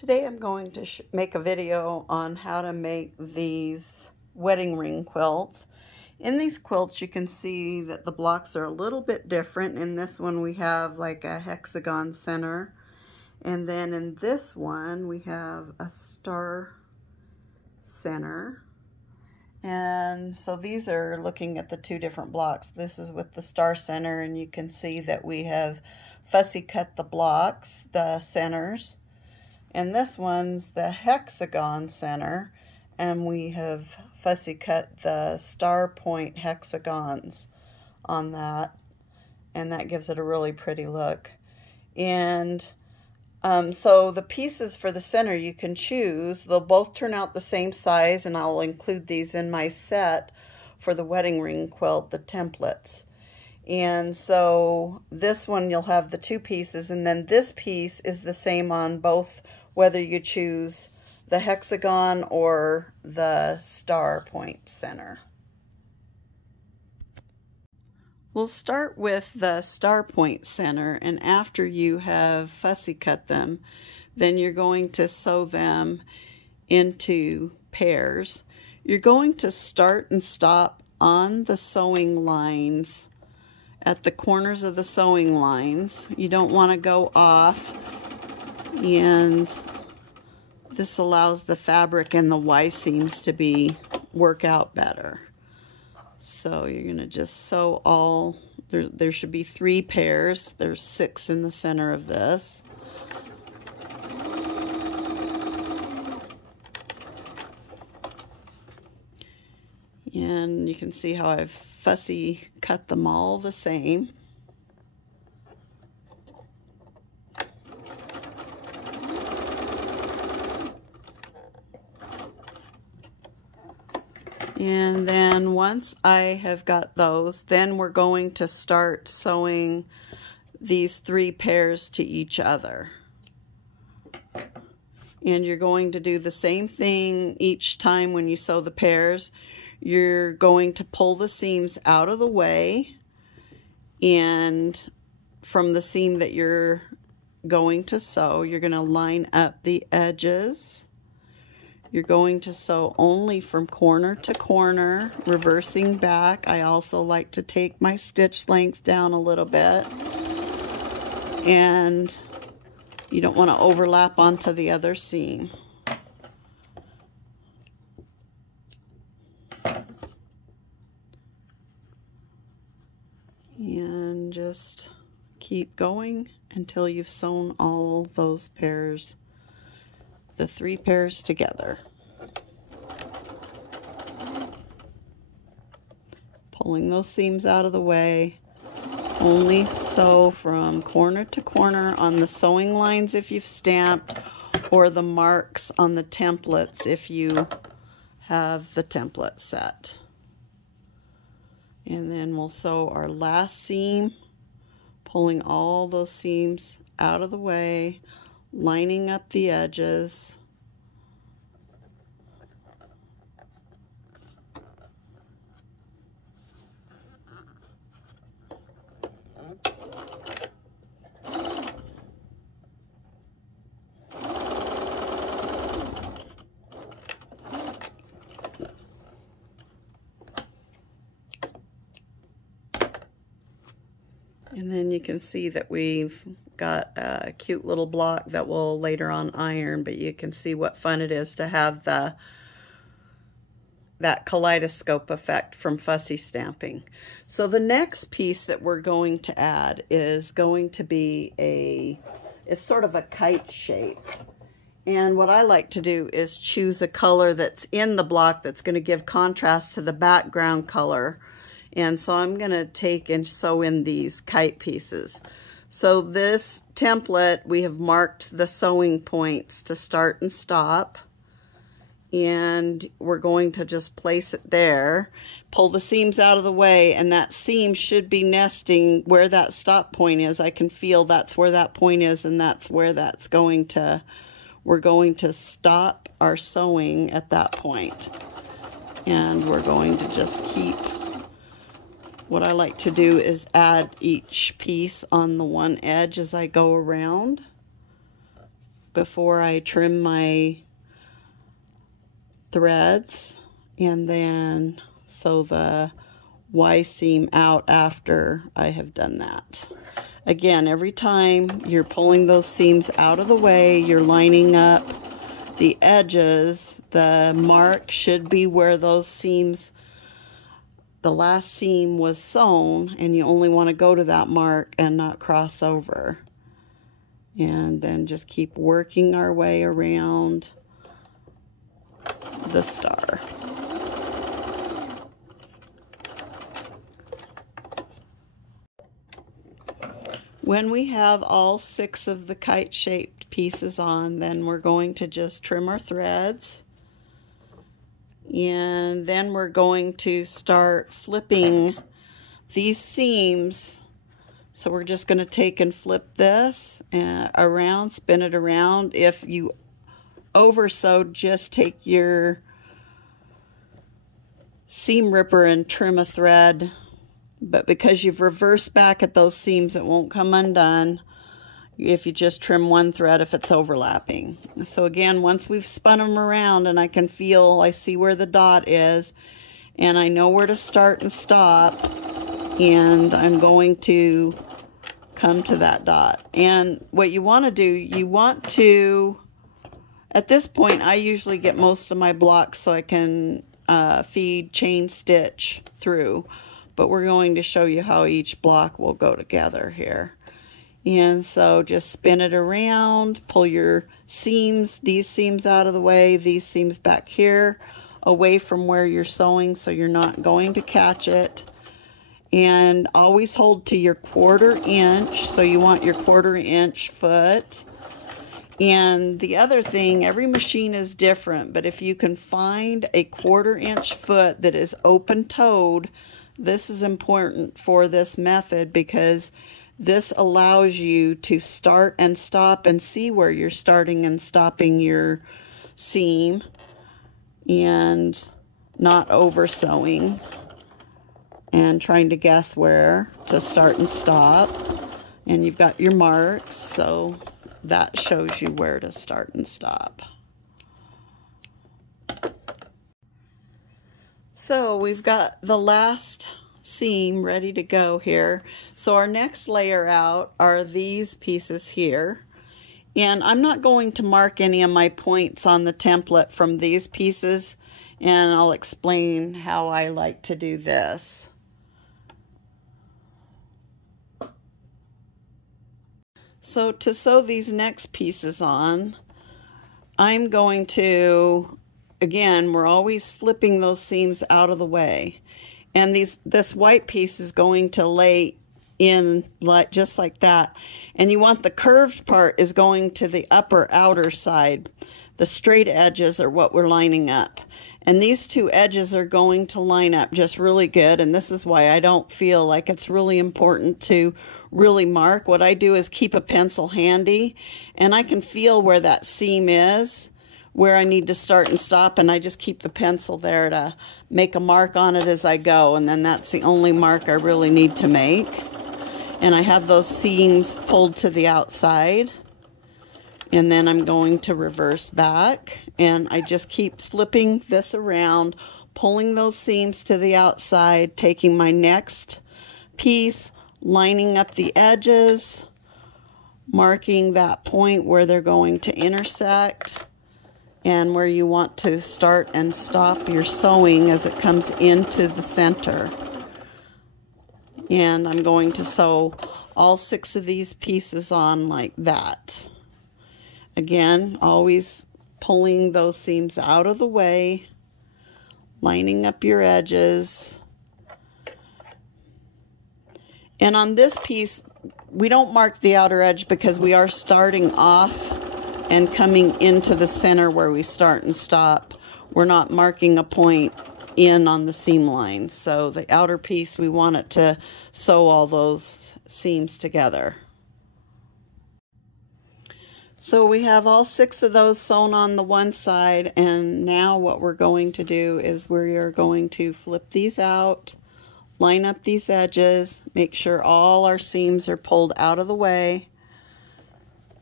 Today I'm going to make a video on how to make these wedding ring quilts. In these quilts you can see that the blocks are a little bit different. In this one we have like a hexagon center, and then in this one we have a star center. And so these are looking at the two different blocks. This is with the star center, and you can see that we have fussy cut the blocks, the centers. And this one's the hexagon center, and we have fussy cut the star point hexagons on that, and that gives it a really pretty look. And so the pieces for the center you can choose. They'll both turn out the same size, and I'll include these in my set for the wedding ring quilt, the templates. And so this one you'll have the two pieces, and then this piece is the same on both, whether you choose the hexagon or the star point center. We'll start with the star point center, and after you have fussy cut them, then you're going to sew them into pairs. You're going to start and stop on the sewing lines, at the corners of the sewing lines. You don't want to go off, and this allows the fabric and the Y seams to work out better. So you're going to just sew all, there should be 3 pairs. There's 6 in the center of this. And you can see how I've fussy cut them all the same. And then once I have got those, then we're going to start sewing these 3 pairs to each other. And you're going to do the same thing each time when you sew the pairs. You're going to pull the seams out of the way, and from the seam that you're going to sew, you're going to line up the edges. You're going to sew only from corner to corner, reversing back. I also like to take my stitch length down a little bit, and you don't want to overlap onto the other seam. And just keep going until you've sewn all those pairs, the 3 pairs together. Pulling those seams out of the way. Only sew from corner to corner on the sewing lines if you've stamped, or the marks on the templates if you have the template set. And then we'll sew our last seam, pulling all those seams out of the way, lining up the edges. And then you can see that we've got a cute little block that we'll later on iron, but you can see what fun it is to have that kaleidoscope effect from fussy stamping. So the next piece that we're going to add is going to be it's sort of a kite shape. And what I like to do is choose a color that's in the block that's going to give contrast to the background color. And so I'm going to take and sew in these kite pieces. So this template, we have marked the sewing points to start and stop. And we're going to just place it there, pull the seams out of the way, and that seam should be nesting where that stop point is. I can feel that's where that point is, and that's where that's going to, we're going to stop our sewing at that point. And we're going to just keep, what I like to do is add each piece on the one edge as I go around. before I trim my threads, and then sew the Y seam out after I have done that. Again, every time you're pulling those seams out of the way, you're lining up the edges. The mark should be where those seams, the last seam was sewn, and you only want to go to that mark and not cross over. And then just keep working our way around the star. When we have all 6 of the kite-shaped pieces on, then we're going to just trim our threads. And then we're going to start flipping these seams. So we're just going to take and flip this around, spin it around. If you over sewed, just take your seam ripper and trim a thread. But because you've reversed back at those seams, it won't come undone if you just trim one thread if it's overlapping. So again, once we've spun them around and I can feel, I see where the dot is, and I know where to start and stop, and I'm going to come to that dot. And what you want to do, you want to, at this point, I usually get most of my blocks so I can feed chain stitch through. But we're going to show you how each block will go together here. And so just spin it around, pull your seams, these seams out of the way, these seams back here, away from where you're sewing so you're not going to catch it. And always hold to your 1/4 inch, so you want your 1/4 inch foot. And the other thing, every machine is different, but if you can find a 1/4 inch foot that is open-toed, this is important for this method because this allows you to start and stop and see where you're starting and stopping your seam and not over sewing and trying to guess where to start and stop. And you've got your marks, so that shows you where to start and stop. So we've got the last seam ready to go here. So our next layer out are these pieces here. And I'm not going to mark any of my points on the template from these pieces, and I'll explain how I like to do this. So to sew these next pieces on, I'm going to, again, we're always flipping those seams out of the way. And this white piece is going to lay in just like that. And you want the curved part is going to the upper outer side. The straight edges are what we're lining up. And these 2 edges are going to line up just really good. And this is why I don't feel like it's really important to really mark. What I do is keep a pencil handy, and I can feel where that seam is, where I need to start and stop, and I just keep the pencil there to make a mark on it as I go, and then that's the only mark I really need to make. And I have those seams pulled to the outside, and then I'm going to reverse back, and I just keep flipping this around, pulling those seams to the outside, taking my next piece, lining up the edges, marking that point where they're going to intersect, and where you want to start and stop your sewing as it comes into the center. And I'm going to sew all 6 of these pieces on like that. Again, always pulling those seams out of the way, lining up your edges. And on this piece, we don't mark the outer edge because we are starting off and coming into the center where we start and stop. We're not marking a point in on the seam line. So the outer piece, we want it to sew all those seams together. So we have all 6 of those sewn on the one side, and now what we're going to do is we are going to flip these out, line up these edges, make sure all our seams are pulled out of the way,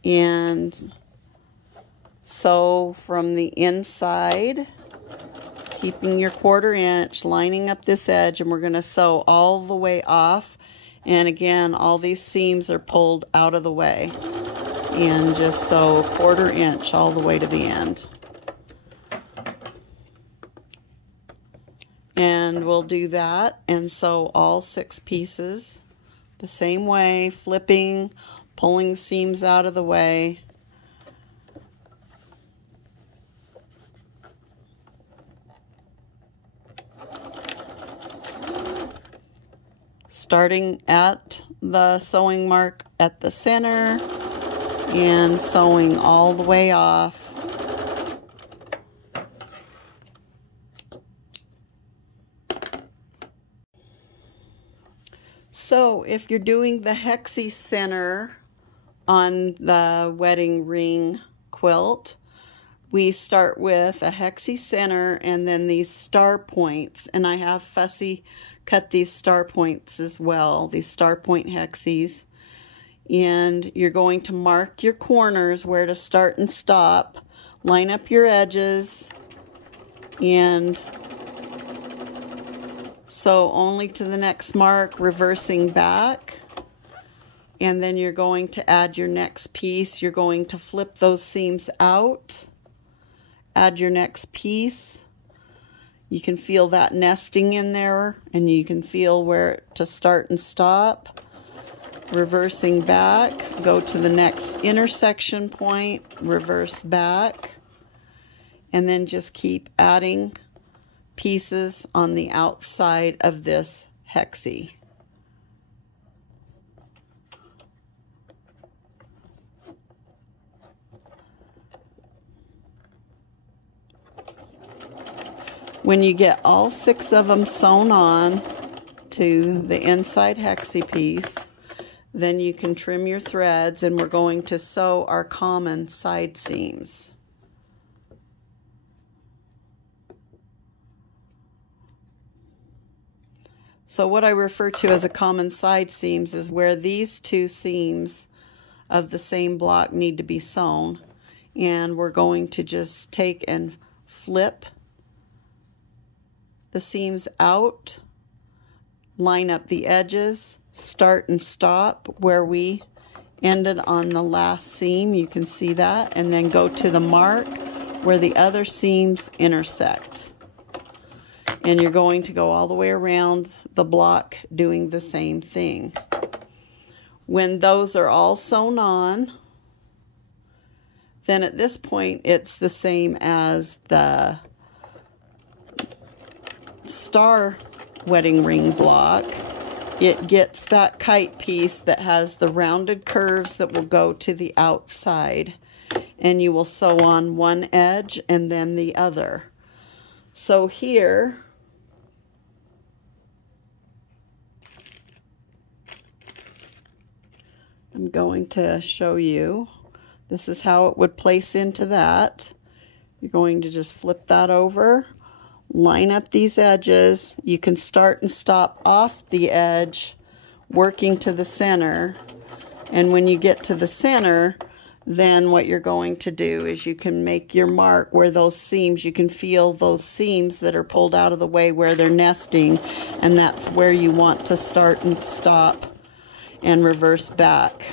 and sew from the inside, keeping your 1/4 inch, lining up this edge, and we're going to sew all the way off. And again, all these seams are pulled out of the way. And just sew 1/4 inch all the way to the end. And we'll do that and sew all 6 pieces the same way, flipping, pulling seams out of the way. Starting at the sewing mark at the center and sewing all the way off. So if you're doing the hexie center on the wedding ring quilt, we start with a hexie center and then these star points, and I have Fussy cut these star points as well, these star point hexies. And you're going to mark your corners where to start and stop, line up your edges, and sew only to the next mark, reversing back. And then you're going to add your next piece. You're going to flip those seams out, add your next piece. You can feel that nesting in there, and you can feel where to start and stop. Reversing back, go to the next intersection point, reverse back, and then just keep adding pieces on the outside of this hexie. When you get all 6 of them sewn on to the inside hexie piece, then you can trim your threads, and we're going to sew our common side seams. So what I refer to as a common side seams is where these 2 seams of the same block need to be sewn. And we're going to just take and flip the seams out, line up the edges, start and stop where we ended on the last seam. You can see that. And then go to the mark where the other seams intersect. And you're going to go all the way around the block doing the same thing. When those are all sewn on, then at this point it's the same as the star wedding ring block. It gets that kite piece that has the rounded curves that will go to the outside, and you will sew on one edge and then the other. So here I'm going to show you. This is how it would place into that. You're going to just flip that over, line up these edges. You can start and stop off the edge, working to the center. And when you get to the center, then what you're going to do is you can make your mark where those seams, you can feel those seams that are pulled out of the way where they're nesting, and that's where you want to start and stop and reverse back.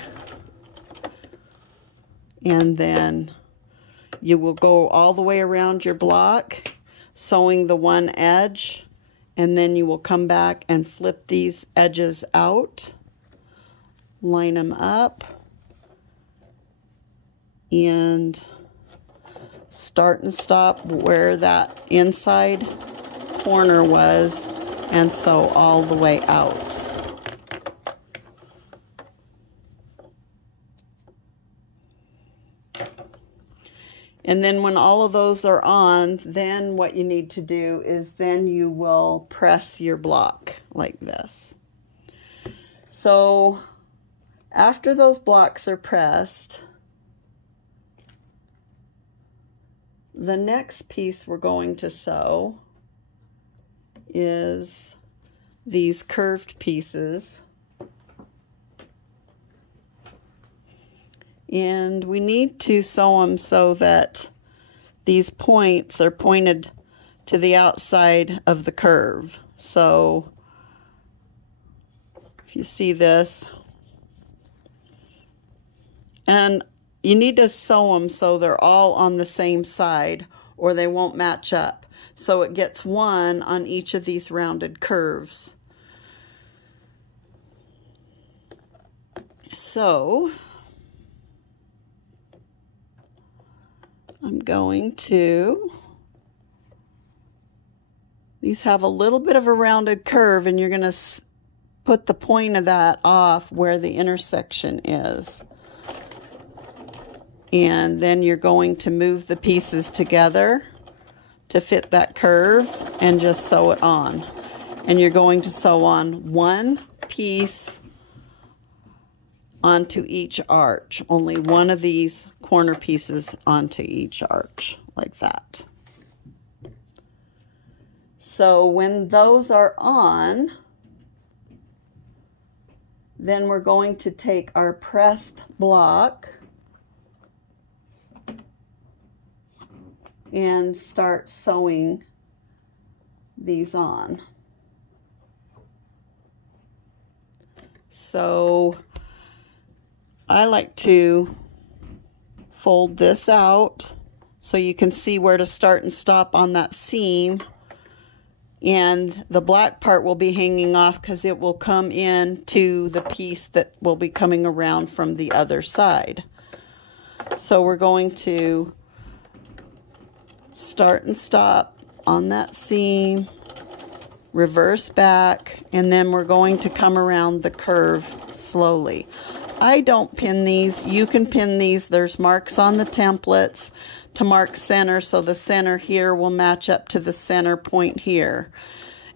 And then you will go all the way around your block, sewing the one edge, and then you will come back and flip these edges out, line them up, and start and stop where that inside corner was, and sew all the way out. And then when all of those are on, then what you need to do is then you will press your block like this. So after those blocks are pressed, the next piece we're going to sew is these curved pieces. And we need to sew them so that these points are pointed to the outside of the curve. So if you see this, and you need to sew them so they're all on the same side or they won't match up. So it gets one on each of these rounded curves. So I'm going to, these have a little bit of a rounded curve, and you're going to put the point of that off where the intersection is. And then you're going to move the pieces together to fit that curve and just sew it on. And you're going to sew on one piece onto each arch. Only one of these corner pieces onto each arch, like that. So when those are on, then we're going to take our pressed block and start sewing these on. So I like to fold this out so you can see where to start and stop on that seam, and the black part will be hanging off because it will come in to the piece that will be coming around from the other side. So we're going to start and stop on that seam, reverse back, and then we're going to come around the curve slowly. I don't pin these. You can pin these. There's marks on the templates to mark center, so the center here will match up to the center point here.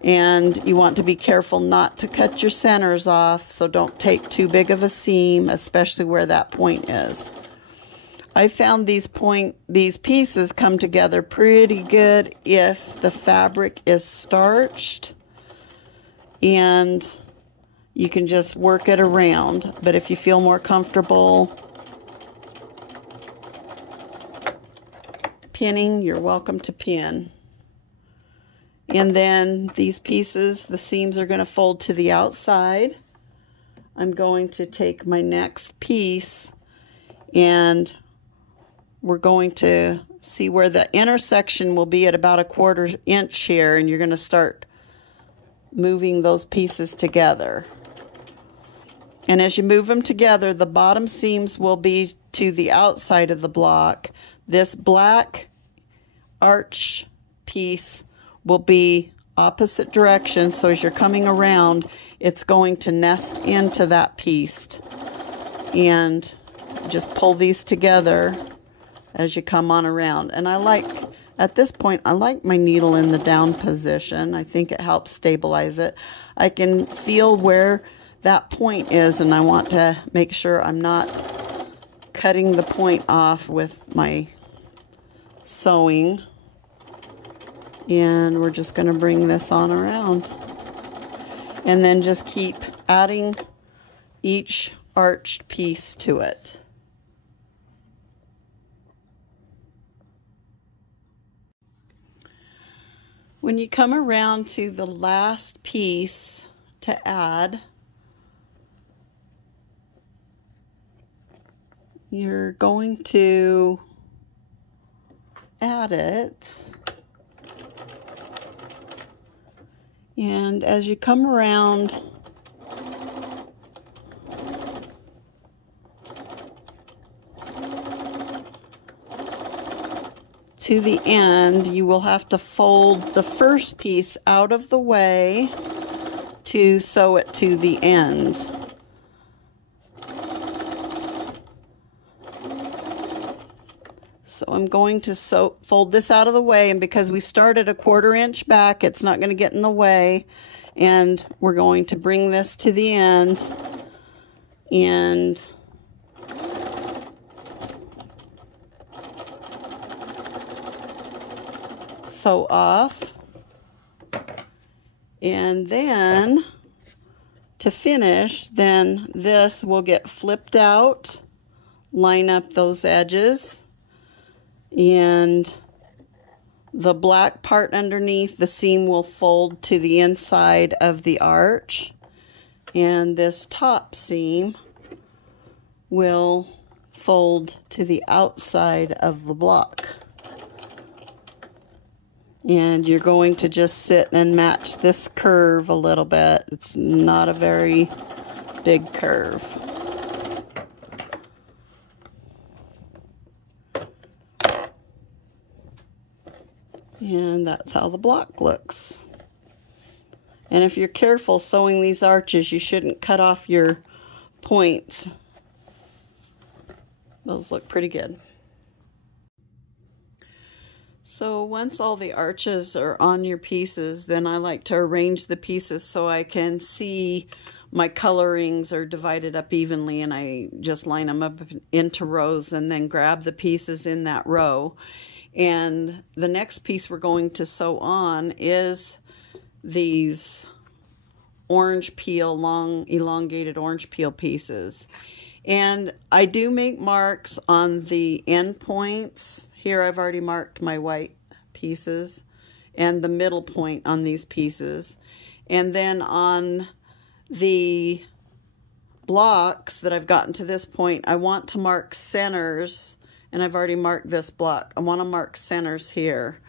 And you want to be careful not to cut your centers off, so don't take too big of a seam, especially where that point is. I found these pieces come together pretty good if the fabric is starched, and you can just work it around. But if you feel more comfortable pinning, you're welcome to pin. And then these pieces, the seams are going to fold to the outside. I'm going to take my next piece, and we're going to see where the intersection will be at about 1/4 inch here, and you're going to start moving those pieces together. And as you move them together, the bottom seams will be to the outside of the block. This black arch piece will be opposite direction, so as you're coming around, it's going to nest into that piece. And just pull these together as you come on around. And I like, at this point, I like my needle in the down position. I think it helps stabilize it. I can feel where that point is, and I want to make sure I'm not cutting the point off with my sewing. And we're just going to bring this on around. And then just keep adding each arched piece to it. When you come around to the last piece to add, you're going to add it, and as you come around to the end, you will have to fold the first piece out of the way to sew it to the end. So I'm going to fold this out of the way, and because we started 1/4 inch back, it's not going to get in the way, and we're going to bring this to the end and sew off. And then to finish, then this will get flipped out line up those edges, and the black part underneath the seam will fold to the inside of the arch, and this top seam will fold to the outside of the block. And you're going to just sit and match this curve a little bit. It's not a very big curve. And that's how the block looks. And if you're careful sewing these arches, you shouldn't cut off your points. Those look pretty good. So once all the arches are on your pieces, then I like to arrange the pieces so I can see my colorings are divided up evenly, and I just line them up into rows and then grab the pieces in that row. And the next piece we're going to sew on is these orange peel, long elongated orange peel pieces. And I do make marks on the end points. Here I've already marked my white pieces and the middle point on these pieces. And then on the blocks that I've gotten to this point, I want to mark centers, and I've already marked this block. I want to mark centers here.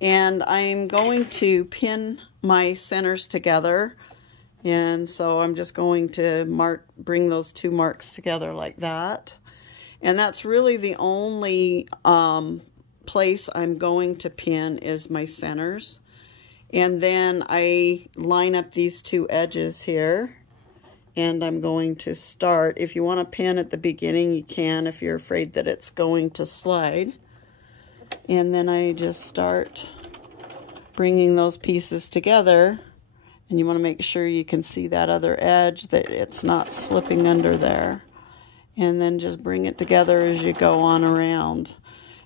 And I'm going to pin my centers together. And so I'm just going to bring those two marks together like that. And that's really the only place I'm going to pin is my centers. And then I line up these two edges here. And I'm going to start. If you want to pin at the beginning, you can if you're afraid that it's going to slide. And then I just start bringing those pieces together. And you want to make sure you can see that other edge, that it's not slipping under there. And then just bring it together as you go on around.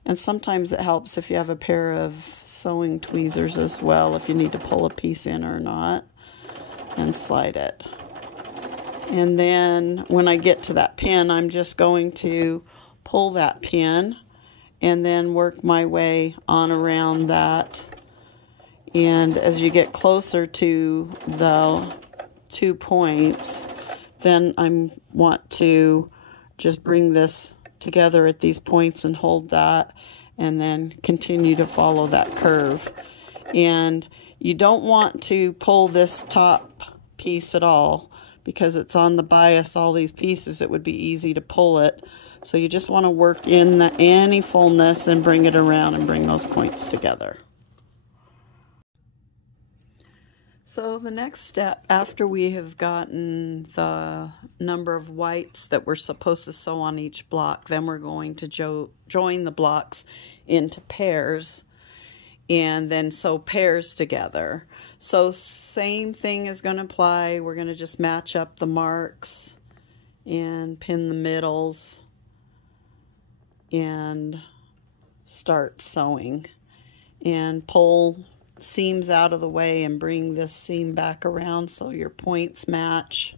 And sometimes it helps if you have a pair of sewing tweezers as well, if you need to pull a piece in or not, and slide it. And then when I get to that pin, I'm just going to pull that pin and then work my way on around that. And as you get closer to the 2 points, then I want to just bring this together at these points and hold that, and then continue to follow that curve. And you don't want to pull this top piece at all, because it's on the bias, all these pieces, it would be easy to pull it. So you just want to work in any fullness and bring it around and bring those points together. So the next step, after we have gotten the number of whites that we're supposed to sew on each block, then we're going to join the blocks into pairs and then sew pairs together. So same thing is going to apply. We're going to just match up the marks and pin the middles and start sewing, and pull seams out of the way and bring this seam back around so your points match.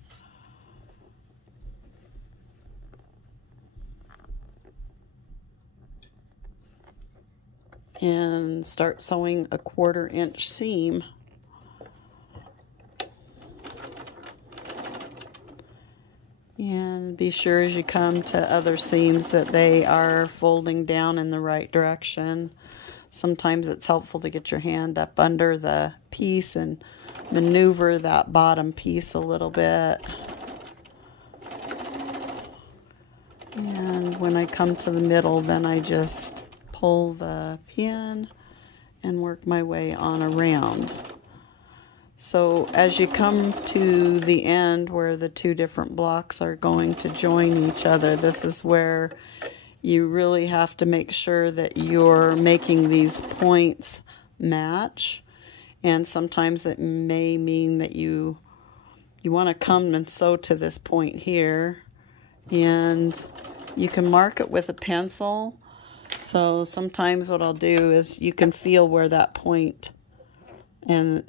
And start sewing a 1/4 inch seam. And be sure as you come to other seams that they are folding down in the right direction. Sometimes it's helpful to get your hand up under the piece and maneuver that bottom piece a little bit. And when I come to the middle, then I just pull the pin and work my way on around. So as you come to the end where the two different blocks are going to join each other, this is where you really have to make sure that you're making these points match. And sometimes it may mean that you want to come and sew to this point here, and you can mark it with a pencil. So sometimes what I'll do is you can feel where that point and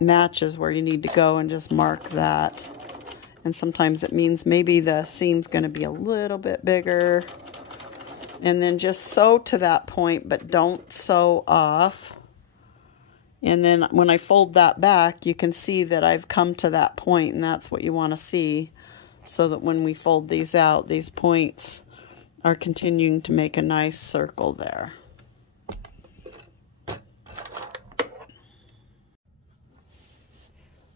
matches where you need to go and just mark that. And sometimes it means maybe the seam's going to be a little bit bigger. And then just sew to that point, but don't sew off. And then when I fold that back, you can see that I've come to that point, and that's what you want to see, so that when we fold these out, these points are continuing to make a nice circle there.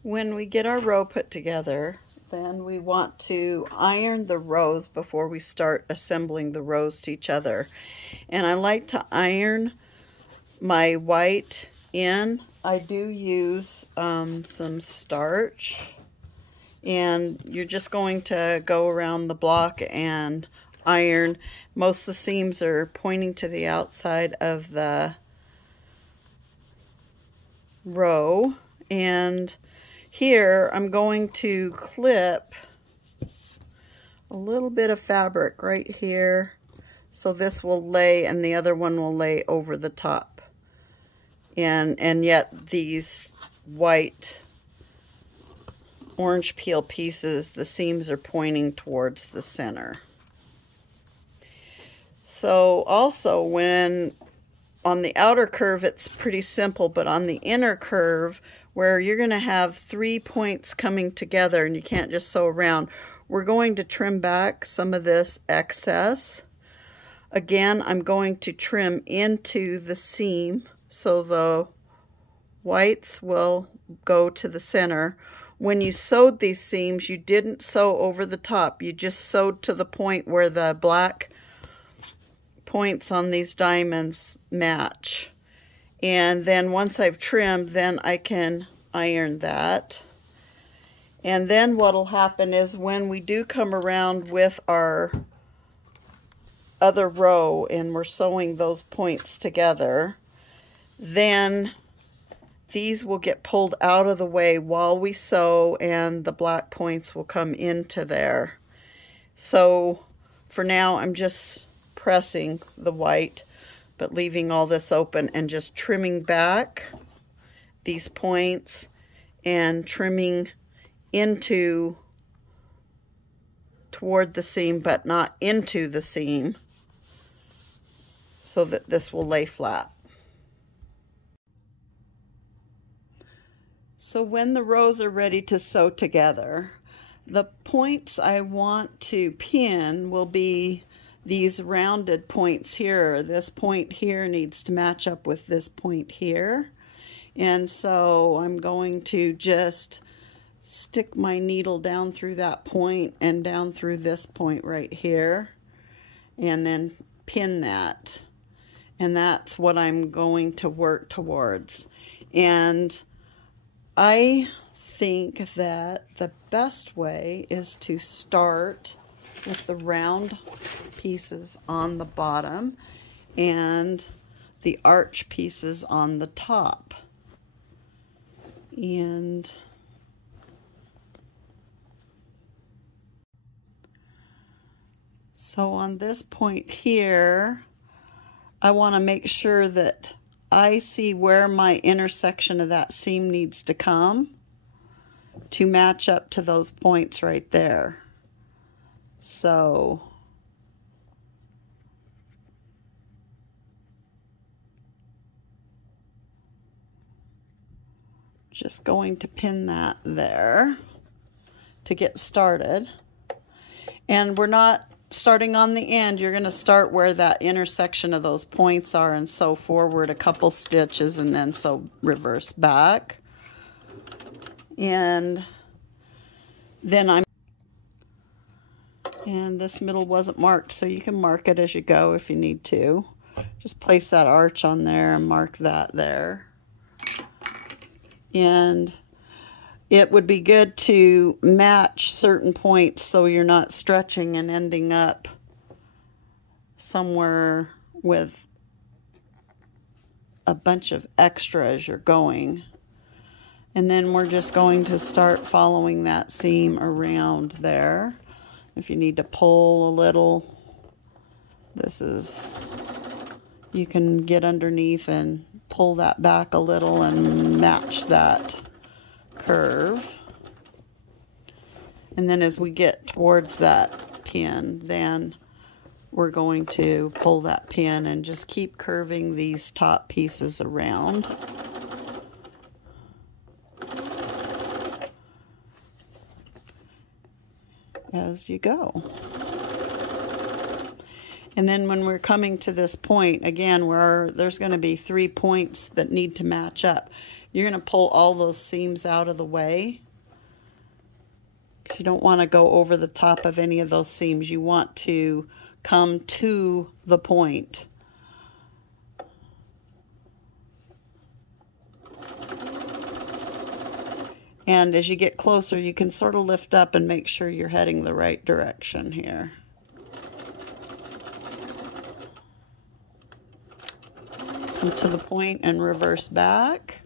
When we get our row put together, then we want to iron the rows before we start assembling the rows to each other. And I like to iron my white in. I do use some starch, and you're just going to go around the block and iron. Most of the seams are pointing to the outside of the row, and here I'm going to clip a little bit of fabric right here, so this will lay and the other one will lay over the top, and yet these white orange peel pieces, the seams are pointing towards the center. So also, when on the outer curve it's pretty simple, but on the inner curve, where you're going to have 3 points coming together and you can't just sew around, we're going to trim back some of this excess. Again, I'm going to trim into the seam so the whites will go to the center. When you sewed these seams, you didn't sew over the top. You just sewed to the point where the black points on these diamonds match. And then once I've trimmed, then I can iron that. And then what'll happen is when we do come around with our other row and we're sewing those points together, then these will get pulled out of the way while we sew, and the black points will come into there. So for now, I'm just pressing the white, but leaving all this open and just trimming back these points and trimming into toward the seam, but not into the seam, so that this will lay flat. So when the rows are ready to sew together, the points I want to pin will be these rounded points here. This point here needs to match up with this point here. And so I'm going to just stick my needle down through that point and down through this point right here, and then pin that. And that's what I'm going to work towards. And I think that the best way is to start with the round pieces on the bottom and the arch pieces on the top. And so on this point here, I want to make sure that I see where my intersection of that seam needs to come to match up to those points right there. So just going to pin that there to get started. And we're not starting on the end. You're going to start where that intersection of those points are and sew forward a couple stitches and then sew reverse back. And then and this middle wasn't marked, so you can mark it as you go if you need to. Just place that arch on there and mark that there. And it would be good to match certain points so you're not stretching and ending up somewhere with a bunch of extra as you're going. And then we're just going to start following that seam around there. If you need to pull a little, you can get underneath and pull that back a little and match that curve. And then as we get towards that pin, then we're going to pull that pin and just keep curving these top pieces around. As you go. And then when we're coming to this point, again, where there's going to be 3 points that need to match up, you're going to pull all those seams out of the way. You don't want to go over the top of any of those seams. You want to come to the point. And as you get closer, you can sort of lift up and make sure you're heading the right direction here. Come to the point and reverse back.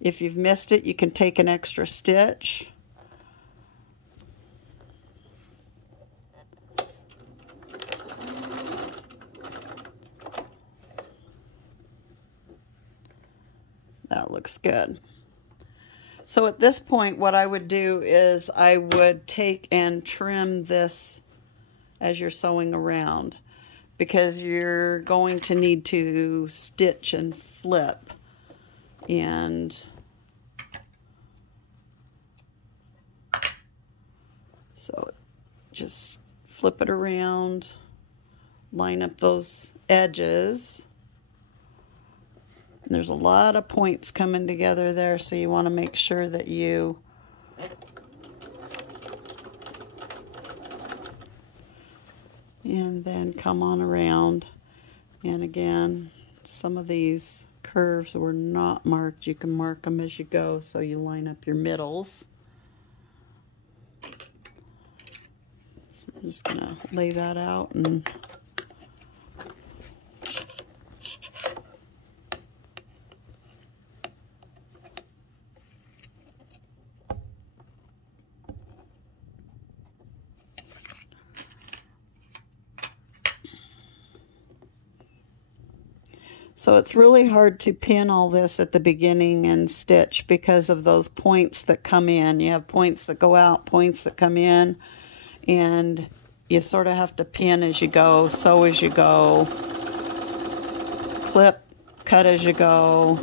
If you've missed it, you can take an extra stitch. That looks good. So at this point, what I would do is I would take and trim this as you're sewing around, because you're going to need to stitch and flip. And so just flip it around, line up those edges. And there's a lot of points coming together there, so you want to make sure that you and then come on around. And again, some of these curves were not marked. You can mark them as you go, so you line up your middles. So I'm just gonna lay that out and so it's really hard to pin all this at the beginning and stitch because of those points that come in. You have points that go out, points that come in, and you sort of have to pin as you go, sew as you go, clip, cut as you go.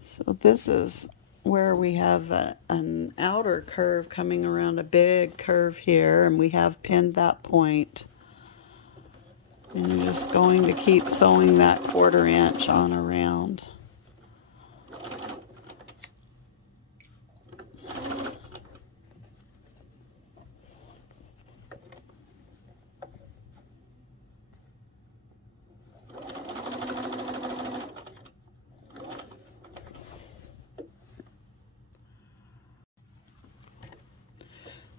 So this is where we have an outer curve coming around a big curve here, and we have pinned that point. And you're just going to keep sewing that 1/4 inch on around.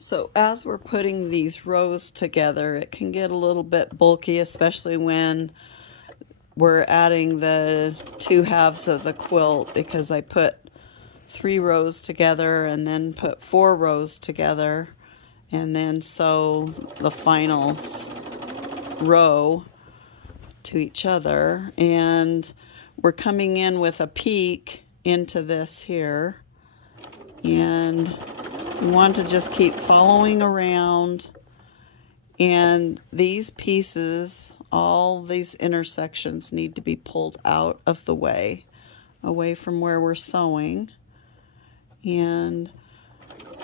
So as we're putting these rows together, it can get a little bit bulky, especially when we're adding the 2 halves of the quilt, because I put 3 rows together and then put 4 rows together and then sew the final row to each other. And we're coming in with a peak into this here, and you want to just keep following around, and these pieces, all these intersections need to be pulled out of the way, away from where we're sewing. And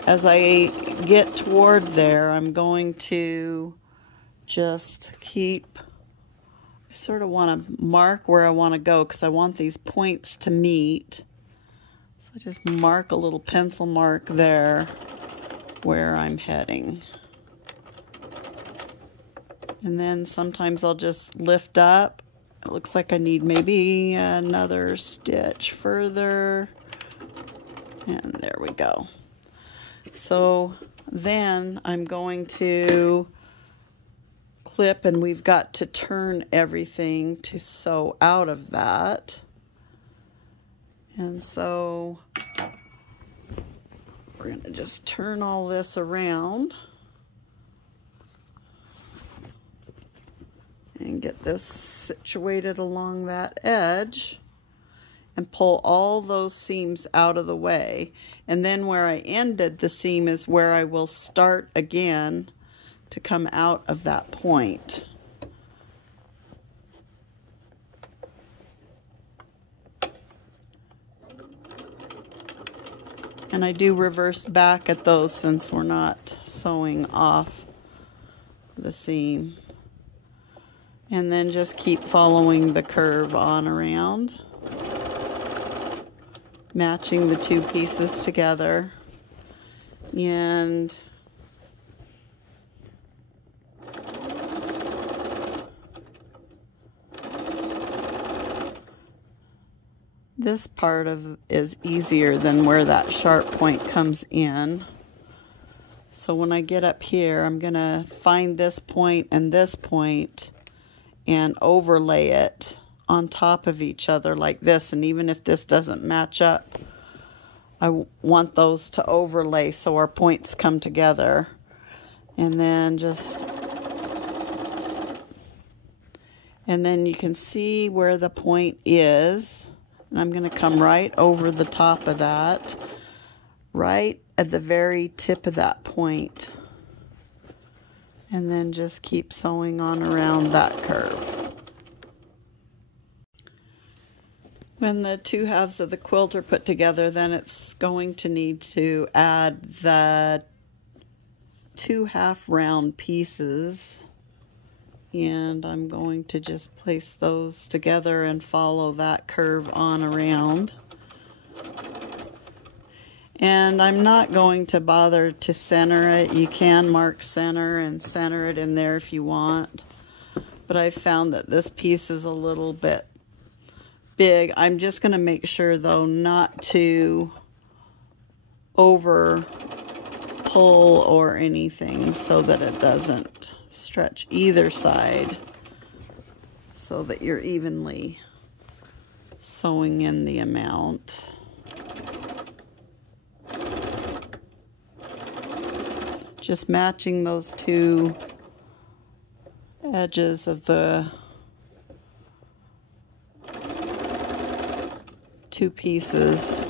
as I get toward there, I'm going to just keep, I sort of want to mark where I want to go because I want these points to meet. So I just mark a little pencil mark there where I'm heading. And then sometimes I'll just lift up. It looks like I need maybe another stitch further. And there we go. So then I'm going to clip, and we've got to turn everything to sew out of that. And so We're going to just turn all this around and get this situated along that edge and pull all those seams out of the way. And then where I ended the seam is where I will start again to come out of that point. And I do reverse back at those since we're not sewing off the seam. And then just keep following the curve on around, matching the two pieces together. And this part is easier than where that sharp point comes in. So when I get up here, I'm going to find this point and overlay it on top of each other like this. And even if this doesn't match up, I want those to overlay so our points come together. And then you can see where the point is. And I'm going to come right over the top of that, right at the very tip of that point. And then just keep sewing on around that curve. When the two halves of the quilt are put together, then it's going to need to add the 2 half round pieces. And I'm going to just place those together and follow that curve on around. And I'm not going to bother to center it. You can mark center and center it in there if you want. But I found that this piece is a little bit big. I'm just going to make sure, though, not to over pull or anything so that it doesn't stretch either side, so that you're evenly sewing in the amount. Just matching those two edges of the two pieces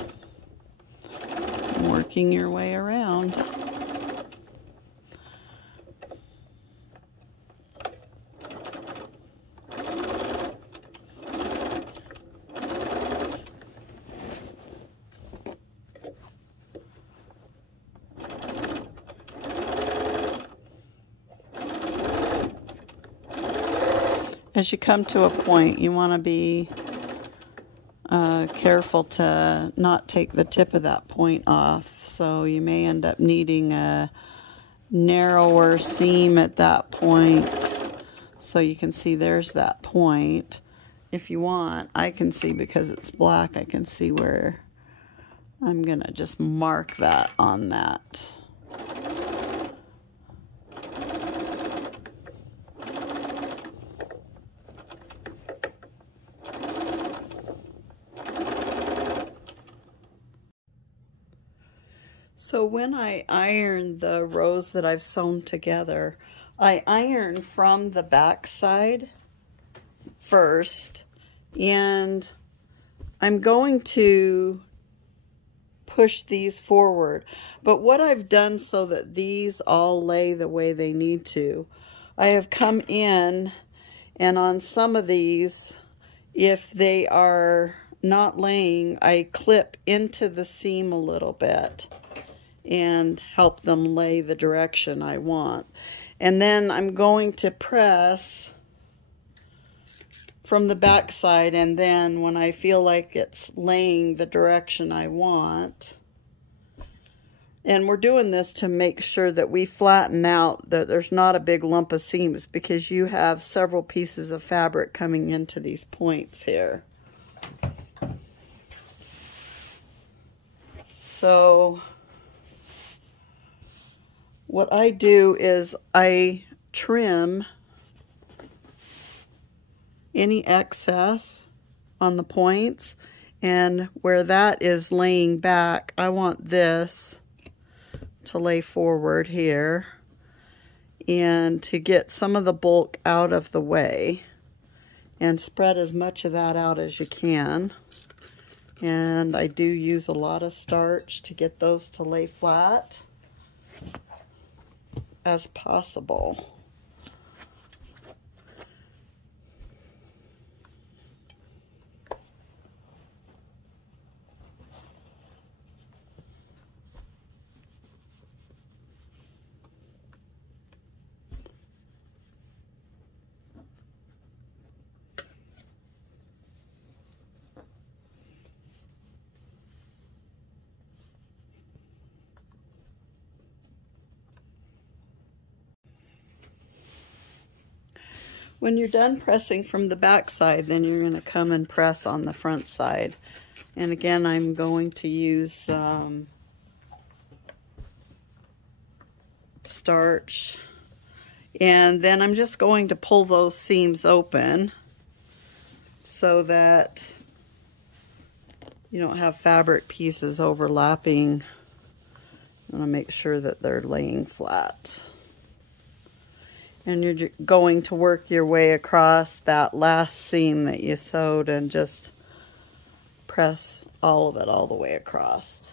and working your way around. As you come to a point, you want to be careful to not take the tip of that point off. So you may end up needing a narrower seam at that point. So you can see there's that point. If you want, I can see, because it's black, I can see where I'm going to just mark that on that. So when I iron the rows that I've sewn together, I iron from the back side first, and I'm going to push these forward. But what I've done so that these all lay the way they need to, I have come in, and on some of these, if they are not laying, I clip into the seam a little bit and help them lay the direction I want. And then I'm going to press from the back side, and then when I feel like it's laying the direction I want, and we're doing this to make sure that we flatten out, that there's not a big lump of seams, because you have several pieces of fabric coming into these points here. So what I do is I trim any excess on the points, and where that is laying back, I want this to lay forward here and to get some of the bulk out of the way, and spread as much of that out as you can. And I do use a lot of starch to get those to lay flat as possible. When you're done pressing from the back side, then you're going to come and press on the front side. And again, I'm going to use starch. And then I'm just going to pull those seams open so that you don't have fabric pieces overlapping. You want to make sure that they're laying flat. And you're going to work your way across that last seam that you sewed and just press all of it all the way across.